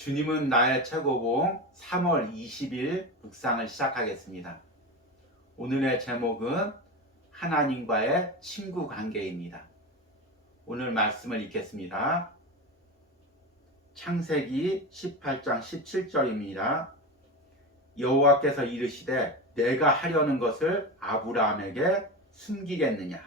주님은 나의 최고봉 3월 20일 묵상을 시작하겠습니다. 오늘의 제목은 하나님과의 친구 관계입니다. 오늘 말씀을 읽겠습니다. 창세기 18장 17절입니다. 여호와께서 이르시되 내가 하려는 것을 아브라함에게 숨기겠느냐.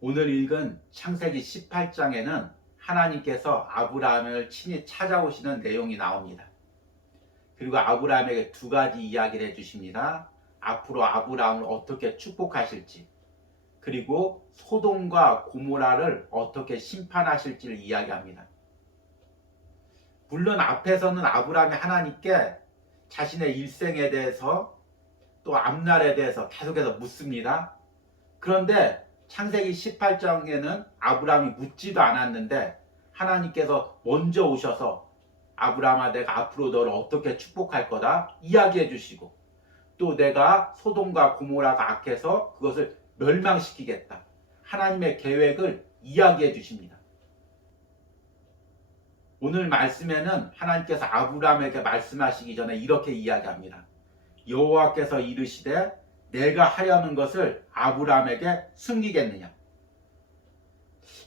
오늘 읽은 창세기 18장에는 하나님께서 아브라함을 친히 찾아오시는 내용이 나옵니다. 그리고 아브라함에게 두 가지 이야기를 해주십니다. 앞으로 아브라함을 어떻게 축복하실지, 그리고 소돔과 고모라를 어떻게 심판하실지를 이야기합니다. 물론 앞에서는 아브라함이 하나님께 자신의 일생에 대해서 또 앞날에 대해서 계속해서 묻습니다. 그런데 창세기 18장에는 아브라함이 묻지도 않았는데 하나님께서 먼저 오셔서 아브라함아, 내가 앞으로 너를 어떻게 축복할 거다 이야기해 주시고, 또 내가 소돔과 고모라가 악해서 그것을 멸망시키겠다, 하나님의 계획을 이야기해 주십니다. 오늘 말씀에는 하나님께서 아브라함에게 말씀하시기 전에 이렇게 이야기합니다. 여호와께서 이르시되 내가 하려는 것을 아브라함에게 숨기겠느냐.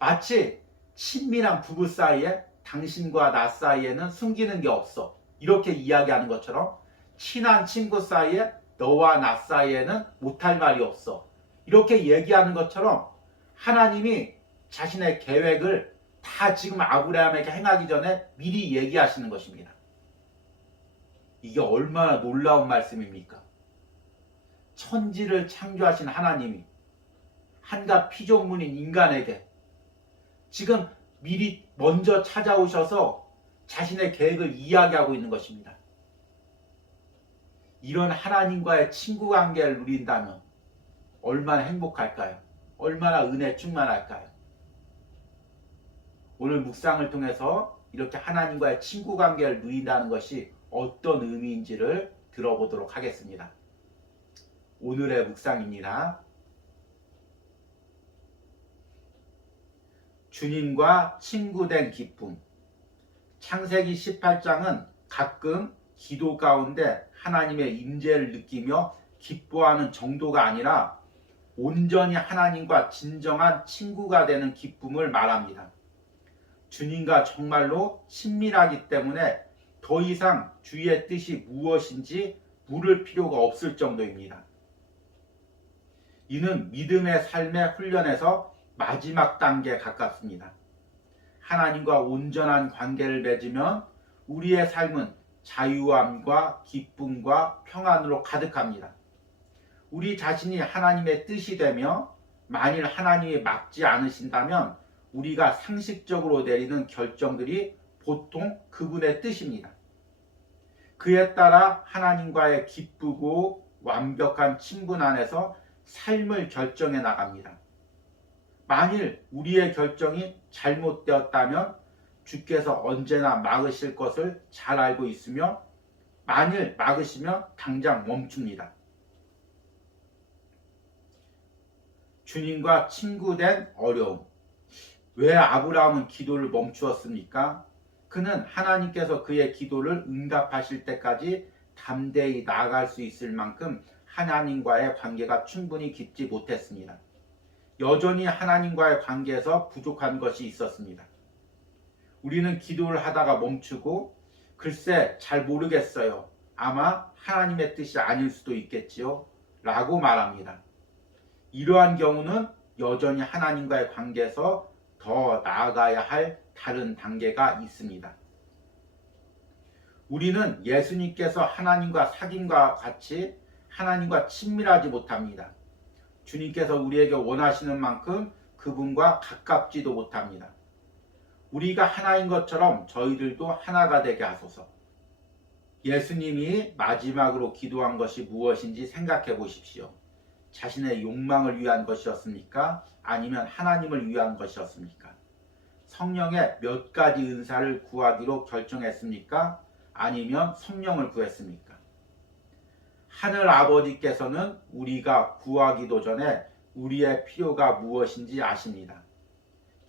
마치 친밀한 부부 사이에 당신과 나 사이에는 숨기는 게 없어, 이렇게 이야기하는 것처럼 친한 친구 사이에 너와 나 사이에는 못할 말이 없어, 이렇게 얘기하는 것처럼 하나님이 자신의 계획을 다 지금 아브라함에게 행하기 전에 미리 얘기하시는 것입니다. 이게 얼마나 놀라운 말씀입니까? 천지를 창조하신 하나님이 한갓 피조물인 인간에게 지금 미리 먼저 찾아오셔서 자신의 계획을 이야기하고 있는 것입니다. 이런 하나님과의 친구 관계를 누린다면 얼마나 행복할까요? 얼마나 은혜 충만할까요? 오늘 묵상을 통해서 이렇게 하나님과의 친구 관계를 누린다는 것이 어떤 의미인지를 들어보도록 하겠습니다. 오늘의 묵상입니다. 주님과 친구된 기쁨. 창세기 18장은 가끔 기도 가운데 하나님의 임재를 느끼며 기뻐하는 정도가 아니라 온전히 하나님과 진정한 친구가 되는 기쁨을 말합니다. 주님과 정말로 친밀하기 때문에 더 이상 주의 뜻이 무엇인지 물을 필요가 없을 정도입니다. 이는 믿음의 삶의 훈련에서 마지막 단계에 가깝습니다. 하나님과 온전한 관계를 맺으면 우리의 삶은 자유함과 기쁨과 평안으로 가득합니다. 우리 자신이 하나님의 뜻이 되며 만일 하나님이 막지 않으신다면 우리가 상식적으로 내리는 결정들이 보통 그분의 뜻입니다. 그에 따라 하나님과의 기쁘고 완벽한 친분 안에서 삶을 결정해 나갑니다. 만일 우리의 결정이 잘못되었다면 주께서 언제나 막으실 것을 잘 알고 있으며 만일 막으시면 당장 멈춥니다. 주님과 친구된 어려움. 왜 아브라함은 기도를 멈추었습니까? 그는 하나님께서 그의 기도를 응답하실 때까지 담대히 나아갈 수 있을 만큼 하나님과의 관계가 충분히 깊지 못했습니다. 여전히 하나님과의 관계에서 부족한 것이 있었습니다. 우리는 기도를 하다가 멈추고 글쎄 잘 모르겠어요, 아마 하나님의 뜻이 아닐 수도 있겠지요 라고 말합니다. 이러한 경우는 여전히 하나님과의 관계에서 더 나아가야 할 다른 단계가 있습니다. 우리는 예수님께서 하나님과 사귐과 같이 하나님과 친밀하지 못합니다. 주님께서 우리에게 원하시는 만큼 그분과 가깝지도 못합니다. 우리가 하나인 것처럼 저희들도 하나가 되게 하소서. 예수님이 마지막으로 기도한 것이 무엇인지 생각해 보십시오. 자신의 욕망을 위한 것이었습니까? 아니면 하나님을 위한 것이었습니까? 성령의 몇 가지 은사를 구하기로 결정했습니까? 아니면 성령을 구했습니까? 하늘 아버지께서는 우리가 구하기도 전에 우리의 필요가 무엇인지 아십니다.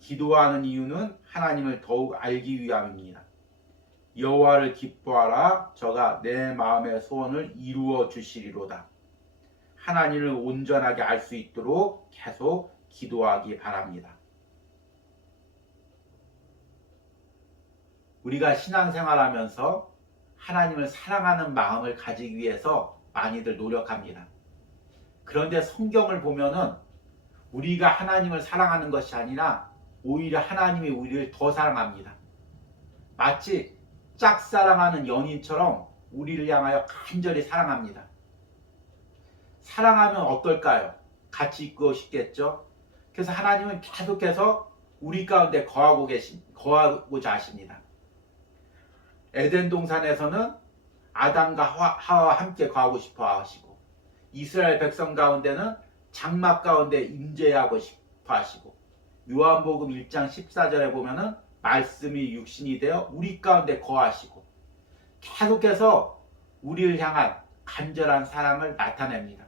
기도하는 이유는 하나님을 더욱 알기 위함입니다. 여호와를 기뻐하라. 저가 내 마음의 소원을 이루어 주시리로다. 하나님을 온전하게 알 수 있도록 계속 기도하기 바랍니다. 우리가 신앙생활하면서 하나님을 사랑하는 마음을 가지기 위해서 많이들 노력합니다. 그런데 성경을 보면은 우리가 하나님을 사랑하는 것이 아니라 오히려 하나님이 우리를 더 사랑합니다. 마치 짝사랑하는 연인처럼 우리를 향하여 간절히 사랑합니다. 사랑하면 어떨까요? 같이 있고 싶겠죠? 그래서 하나님은 계속해서 우리 가운데 거하고자 하십니다. 에덴 동산에서는 아담과 하와와 함께 거하고 싶어 하시고, 이스라엘 백성 가운데는 장막 가운데 임재하고 싶어 하시고, 요한복음 1장 14절에 보면은 말씀이 육신이 되어 우리 가운데 거하시고, 계속해서 우리를 향한 간절한 사랑을 나타냅니다.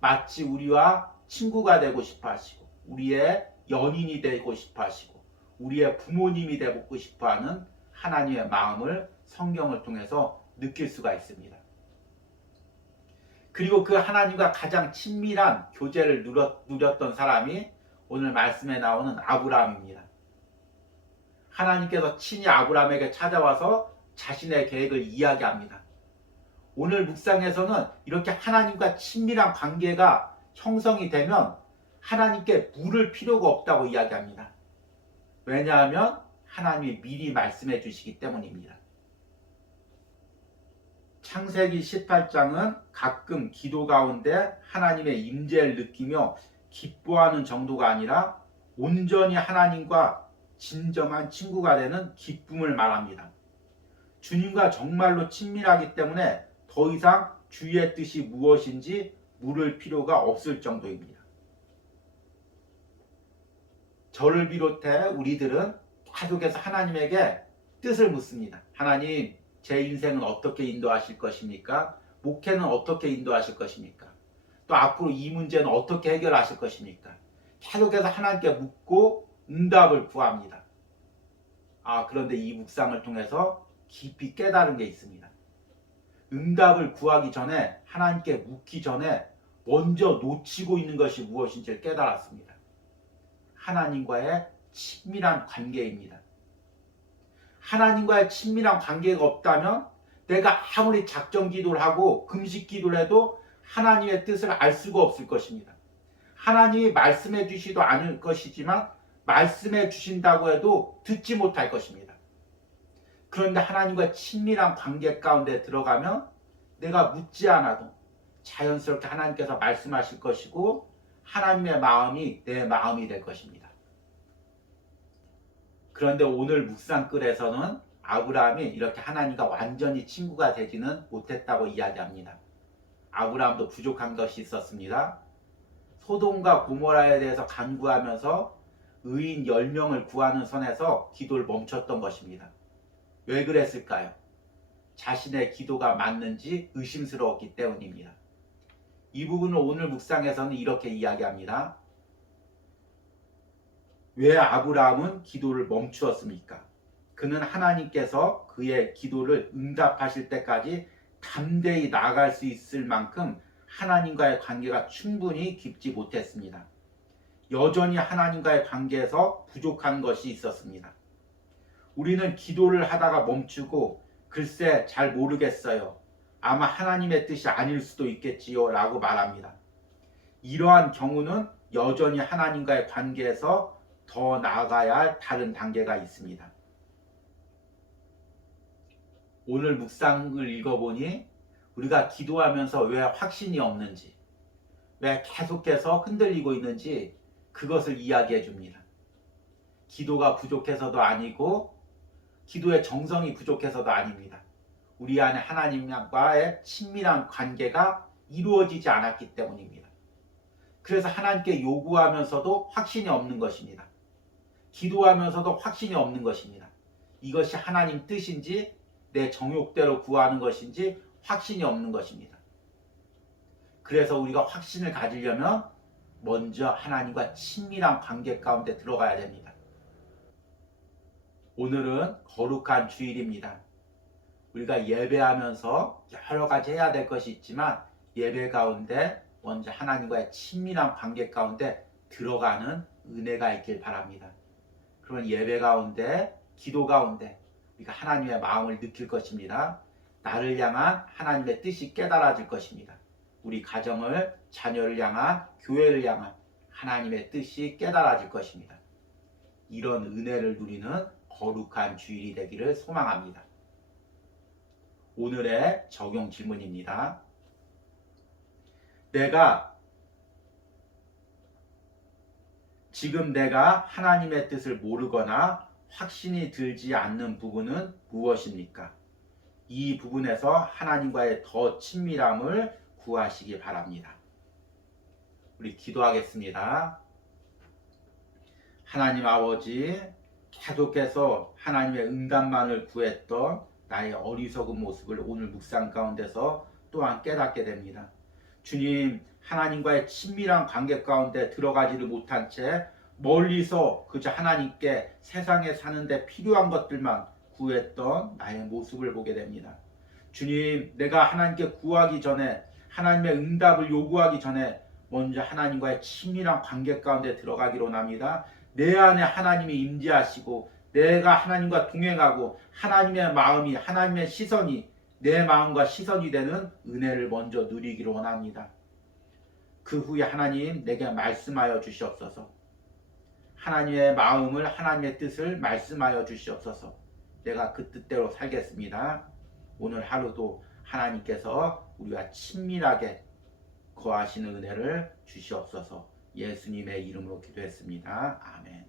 마치 우리와 친구가 되고 싶어 하시고, 우리의 연인이 되고 싶어 하시고, 우리의 부모님이 되고 싶어 하는 하나님의 마음을 성경을 통해서 느낄 수가 있습니다. 그리고 그 하나님과 가장 친밀한 교제를 누렸던 사람이 오늘 말씀에 나오는 아브라함입니다. 하나님께서 친히 아브라함에게 찾아와서 자신의 계획을 이야기합니다. 오늘 묵상에서는 이렇게 하나님과 친밀한 관계가 형성이 되면 하나님께 물을 필요가 없다고 이야기합니다. 왜냐하면 하나님이 미리 말씀해 주시기 때문입니다. 창세기 18장은 가끔 기도 가운데 하나님의 임재를 느끼며 기뻐하는 정도가 아니라 온전히 하나님과 진정한 친구가 되는 기쁨을 말합니다. 주님과 정말로 친밀하기 때문에 더 이상 주의 뜻이 무엇인지 물을 필요가 없을 정도입니다. 저를 비롯해 우리들은 계속해서 하나님에게 뜻을 묻습니다. 하나님, 제 인생은 어떻게 인도하실 것입니까? 목회는 어떻게 인도하실 것입니까? 또 앞으로 이 문제는 어떻게 해결하실 것입니까? 계속해서 하나님께 묻고 응답을 구합니다. 그런데 이 묵상을 통해서 깊이 깨달은 게 있습니다. 응답을 구하기 전에, 하나님께 묻기 전에 먼저 놓치고 있는 것이 무엇인지를 깨달았습니다. 하나님과의 친밀한 관계입니다. 하나님과의 친밀한 관계가 없다면 내가 아무리 작정 기도를 하고 금식 기도를 해도 하나님의 뜻을 알 수가 없을 것입니다. 하나님이 말씀해 주시도 않을 것이지만 말씀해 주신다고 해도 듣지 못할 것입니다. 그런데 하나님과 친밀한 관계 가운데 들어가면 내가 묻지 않아도 자연스럽게 하나님께서 말씀하실 것이고 하나님의 마음이 내 마음이 될 것입니다. 그런데 오늘 묵상글에서는 아브라함이 이렇게 하나님과 완전히 친구가 되지는 못했다고 이야기합니다. 아브라함도 부족한 것이 있었습니다. 소돔과 고모라에 대해서 간구하면서 의인 10명을 구하는 선에서 기도를 멈췄던 것입니다. 왜 그랬을까요? 자신의 기도가 맞는지 의심스러웠기 때문입니다. 이 부분을 오늘 묵상에서는 이렇게 이야기합니다. 왜 아브라함은 기도를 멈추었습니까? 그는 하나님께서 그의 기도를 응답하실 때까지 담대히 나아갈 수 있을 만큼 하나님과의 관계가 충분히 깊지 못했습니다. 여전히 하나님과의 관계에서 부족한 것이 있었습니다. 우리는 기도를 하다가 멈추고 글쎄 잘 모르겠어요. 아마 하나님의 뜻이 아닐 수도 있겠지요 라고 말합니다. 이러한 경우는 여전히 하나님과의 관계에서 더 나아가야 할 다른 단계가 있습니다. 오늘 묵상을 읽어보니 우리가 기도하면서 왜 확신이 없는지, 왜 계속해서 흔들리고 있는지 그것을 이야기해 줍니다. 기도가 부족해서도 아니고 기도의 정성이 부족해서도 아닙니다. 우리 안에 하나님과의 친밀한 관계가 이루어지지 않았기 때문입니다. 그래서 하나님께 요구하면서도 확신이 없는 것입니다. 기도하면서도 확신이 없는 것입니다. 이것이 하나님 뜻인지 내 정욕대로 구하는 것인지 확신이 없는 것입니다. 그래서 우리가 확신을 가지려면 먼저 하나님과 친밀한 관계 가운데 들어가야 됩니다. 오늘은 거룩한 주일입니다. 우리가 예배하면서 여러 가지 해야 될 것이 있지만 예배 가운데 먼저 하나님과의 친밀한 관계 가운데 들어가는 은혜가 있길 바랍니다. 그런 예배 가운데, 기도 가운데 우리가 하나님의 마음을 느낄 것입니다. 나를 향한 하나님의 뜻이 깨달아질 것입니다. 우리 가정을, 자녀를 향한, 교회를 향한 하나님의 뜻이 깨달아질 것입니다. 이런 은혜를 누리는 거룩한 주일이 되기를 소망합니다. 오늘의 적용 질문입니다. 지금 내가 하나님의 뜻을 모르거나 확신이 들지 않는 부분은 무엇입니까? 이 부분에서 하나님과의 더 친밀함을 구하시기 바랍니다. 우리 기도하겠습니다. 하나님 아버지, 계속해서 하나님의 응답만을 구했던 나의 어리석은 모습을 오늘 묵상 가운데서 또한 깨닫게 됩니다. 주님, 하나님과의 친밀한 관계 가운데 들어가지를 못한 채 멀리서 그저 하나님께 세상에 사는데 필요한 것들만 구했던 나의 모습을 보게 됩니다. 주님, 내가 하나님께 구하기 전에, 하나님의 응답을 요구하기 전에 먼저 하나님과의 친밀한 관계 가운데 들어가기로 합니다. 내 안에 하나님이 임재하시고 내가 하나님과 동행하고 하나님의 마음이, 하나님의 시선이 내 마음과 시선이 되는 은혜를 먼저 누리기로 원합니다. 그 후에 하나님 내게 말씀하여 주시옵소서. 하나님의 마음을, 하나님의 뜻을 말씀하여 주시옵소서. 내가 그 뜻대로 살겠습니다. 오늘 하루도 하나님께서 우리와 친밀하게 거하시는 은혜를 주시옵소서. 예수님의 이름으로 기도했습니다. 아멘.